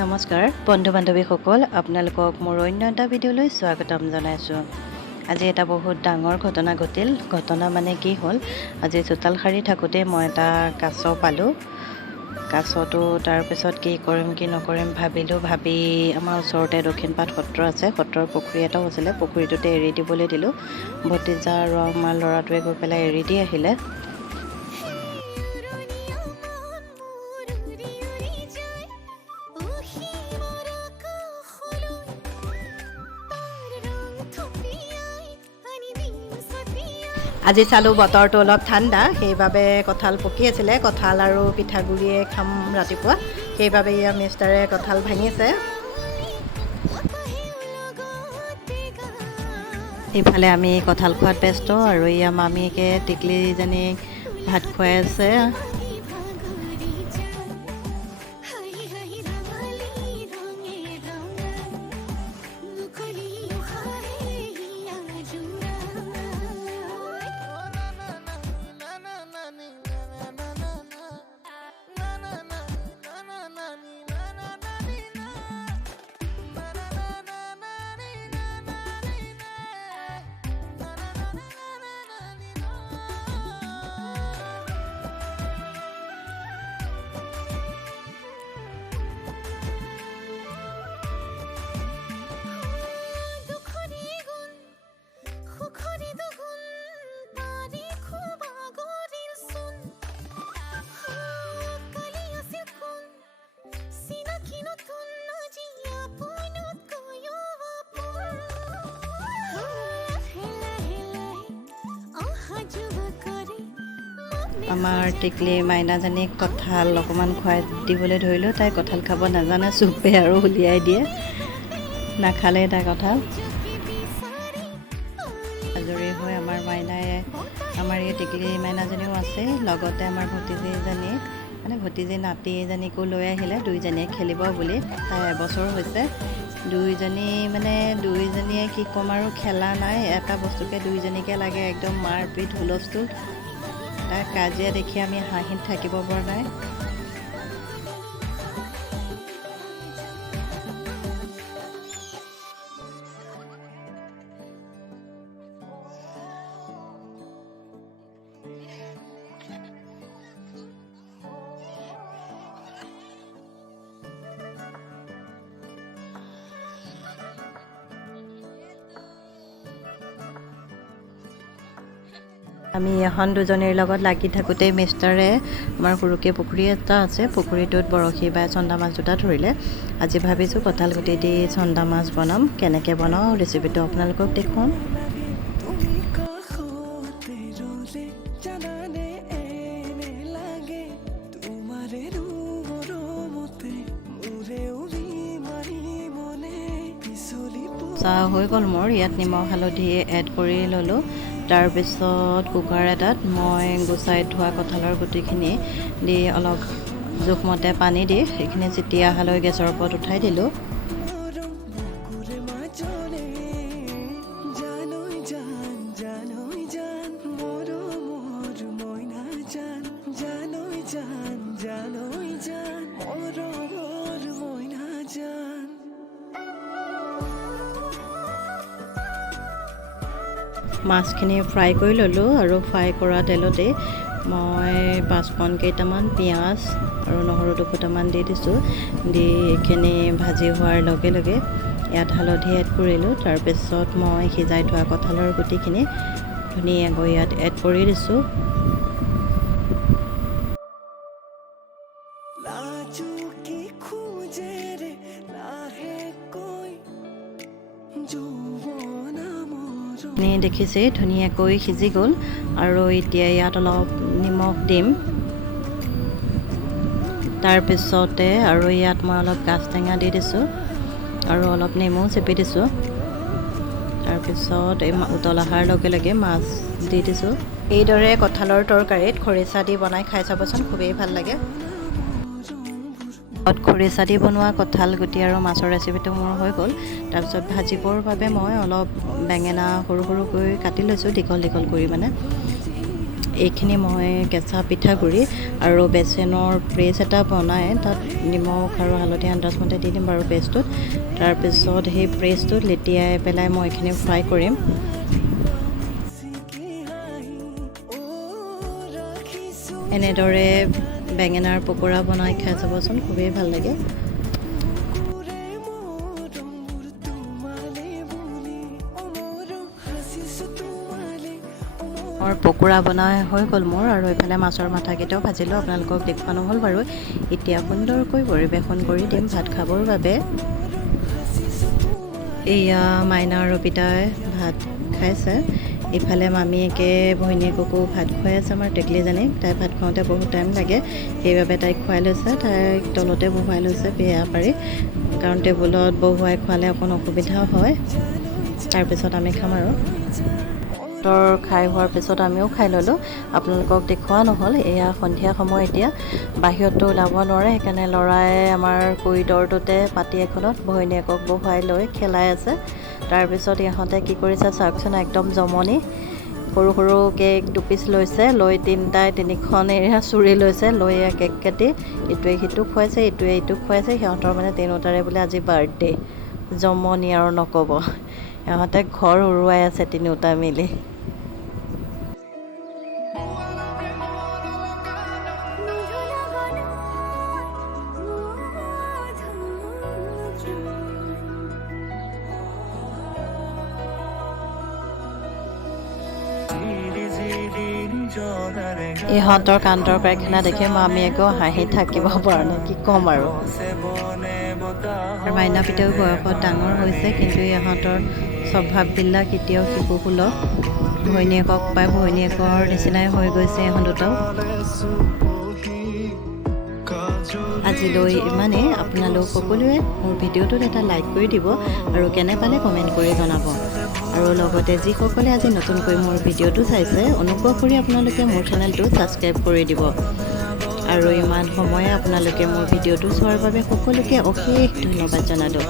নমস্কাৰ বন্ধু বান্ধৱীসকল, আপোনালোকক মোৰ অন্য এটা ভিডিঅ'লৈ স্বাগতম জনাইছোঁ। আজি এটা বহুত ডাঙৰ ঘটনা ঘটিল। ঘটনা মানে কি হ'ল, আজি চোতাল সাৰি থাকোঁতে মই এটা কাছ পালোঁ। কাছটো তাৰপিছত কি কৰিম কি নকৰিম ভাবি আমাৰ ওচৰতে দক্ষিণপাট সত্ৰ আছে, সত্ৰৰ পুখুৰী এটাও আছিলে, পুখুৰীটোতে এৰি দিবলৈ দিলোঁ। ভতিজা আৰু আমাৰ ল'ৰাটোৱে গৈ পেলাই এৰি দি আহিলে। আজি চালোঁ বতৰটো অলপ ঠাণ্ডা, সেইবাবে কঁঠাল পকি আছিলে। কঁঠাল আৰু পিঠাগুড়িয়ে খাম ৰাতিপুৱা, সেইবাবে ইয়াৰ মিষ্টাৰে কঁঠাল ভাঙিছে। ইফালে আমি কঁঠাল খোৱাত ব্যস্ত আৰু ইয়াৰ মামীকে টিকলিজনীক ভাত খুৱাই আছে। আমাৰ টিকলি মাইনাজনীক কঁঠাল অকণমান খুৱাই দিবলৈ ধৰিলোঁ। তাই কঁঠাল খাব নাজানে, চুপে আৰু উলিয়াই দিয়ে, নাখালে তাই কঁঠাল। আজৰি হৈ আমাৰ মাইনাই, আমাৰ এই টিকলি মাইনাজনীও আছে, লগতে আমাৰ ভতিজীজনী মানে ভতিজী নাতিজনীকো লৈ আহিলে, দুইজনীয়ে খেলিব বুলি। তাই এবছৰ হৈছে। দুইজনীয়ে কি ক'ম আৰু, খেলা নাই, এটা বস্তুকে দুইজনীকে লাগে, একদম মাৰপিট হুলস্থুল। তাক কাজিয়া দেখি আমি হাঁহিত থাকিব পৰা নাই। আমি এখন দুজনীৰ লগত লাগি থাকোঁতেই মিষ্টাৰে আমাৰ সৰুকৈ পুখুৰী এটা আছে, পুখুৰীটোত বৰশী বাই চন্দা মাছ দুটা ধৰিলে। আজি ভাবিছোঁ কঁঠাল গুটি দি চন্দা মাছ বনাম। কেনেকৈ বনাওঁ ৰেচিপিটো আপোনালোকক দেখুৱাম। চাহ হৈ গ'ল মোৰ, ইয়াত নিমখ হালধি এড কৰি ল'লোঁ। তাৰপিছত কুকাৰ এটাত মই গুচাই থোৱা কঁঠালৰ গুটিখিনি দি অলপ জোখমতে পানী দি সেইখিনি যেতিয়া অহালৈ গেছৰ ওপৰত উঠাই দিলোঁ। মাছখিনি ফ্ৰাই কৰি ল'লোঁ আৰু ফ্ৰাই কৰা তেলতে মই পাঁচফোৰণ কেইটামান, পিঁয়াজ আৰু নহৰু দুফুটামান দি দিছোঁ। দি এইখিনি ভাজি হোৱাৰ লগে লগে ইয়াত হালধি এড কৰিলোঁ। তাৰপিছত মই সিজাই থোৱা কঁঠালৰ গুটিখিনি ধুনীয়াকৈ ইয়াত এড কৰি দিছোঁ। দেখিছে ধুনীয়াকৈ সিজি গ'ল আৰু এতিয়া ইয়াত অলপ নিমখ দিম। তাৰপিছতে আৰু ইয়াত মই অলপ গাজ টেঙা দি দিছোঁ আৰু অলপ নেমু চেপি দিছোঁ। তাৰপিছত এই উতল অহাৰ লগে লগে মাছ দি দিছোঁ। এইদৰে কঁঠালৰ তৰকাৰীত খৰিচা দি বনাই খাই চাবচোন, খুবেই ভাল লাগে। খৰিচা দি বনোৱা কঁঠাল গুটি আৰু মাছৰ ৰেচিপিটো মোৰ হৈ গ'ল। তাৰপিছত ভাজিবৰ বাবে মই অলপ বেঙেনা সৰু সৰুকৈ কাটি লৈছোঁ, দীঘল দীঘল কৰি মানে। এইখিনি মই কেঁচা পিঠাগুড়ি আৰু বেচনৰ পেষ্ট এটা বনাই তাত নিমখ আৰু হালধি আন্দাজমতে দি দিম বাৰু পেষ্টটোত। তাৰপিছত সেই পেষ্টটোত লেটিয়াই পেলাই মই এইখিনি ফ্ৰাই কৰিম। এনেদৰে বেঙেনাৰ পকোৰা বনাই খাই চাবচোন, খুবেই ভাল লাগে। পকোৰা বনাই হৈ গ'ল মোৰ, আৰু এইফালে মাছৰ মাথাকেইটাও ভাজিলোঁ, আপোনালোকক দেখুওৱা নহ'ল বাৰু। এতিয়া সুন্দৰকৈ পৰিৱেশন কৰি দিম ভাত খাবৰ বাবে। এয়া মাইনা আৰু পিতাই ভাত খাইছে। ইফালে মামীয়েকে ভৈনীয়েককো ভাত খুৱাই আছে, আমাৰ টেকলিজনী। তাই ভাত খুৱাওঁতে বহুত টাইম লাগে, সেইবাবে তাইক খুৱাই লৈছে। তাইক তলতে বহুৱাই লৈছে বেয়া পাৰি, কাৰণ টেবুলত বহুৱাই খোৱালে অকণ অসুবিধাও হয়। তাৰপিছত আমি খাম আৰু। খাই হোৱাৰ পিছত আমিও খাই ল'লোঁ, আপোনালোকক দেখুওৱা নহ'ল। এয়া সন্ধিয়া সময়, এতিয়া বাহিৰততো ওলাব নোৱাৰে, সেইকাৰণে ল'ৰাই আমাৰ কৰিডৰটোতে পাতি এখনত ভৈনীয়েকক বহুৱাই লৈ খেলাই আছে। তাৰপিছত ইহঁতে কি কৰিছে চাওকচোন, একদম জমনি। সৰু সৰু কেক 2 পিচ লৈছে, লৈ তিনিখন এয়া চুৰি লৈছে, লৈ এয়া কেক কাটি ইটোৱে সিটোক খুৱাইছে, ইটোৱে ইটোক খুৱাইছে। সিহঁতৰ মানে তিনিওটাৰে বোলে আজি বাৰ্থডে। জমনি আৰু নক'ব, ইহঁতে ঘৰ উৰুৱাই আছে তিনিওটা মিলি। ইহঁতৰ কাণ্ডৰ কাৰখানা দেখি মামীয়েকো হাঁহি থাকিব পৰা নাই, কি ক'ম আৰু। মাইনা পিতাও বয়সত ডাঙৰ হৈছে, কিন্তু ইহঁতৰ স্বভাৱবিলাক এতিয়াও শিশুসুলভ। ভৈনীয়েকক পাই ভৈনীয়েকৰ নিচিনাই হৈ গৈছে ইহঁত দুটাও। আজিলৈ ইমানেই। আপোনালোক সকলোৱে মোৰ ভিডিঅ'টোত এটা লাইক কৰি দিব, আৰু কেনে পালে কমেণ্ট কৰি জনাব। আৰু লগতে যিসকলে আজি নতুনকৈ মোৰ ভিডিঅ'টো চাইছে, অনুগ্ৰহ কৰি আপোনালোকে মোৰ চেনেলটো ছাবস্ক্ৰাইব কৰি দিব। আৰু ইমান সময়ে আপোনালোকে মোৰ ভিডিঅ'টো চোৱাৰ বাবে সকলোকে অশেষ ধন্যবাদ জনালোঁ।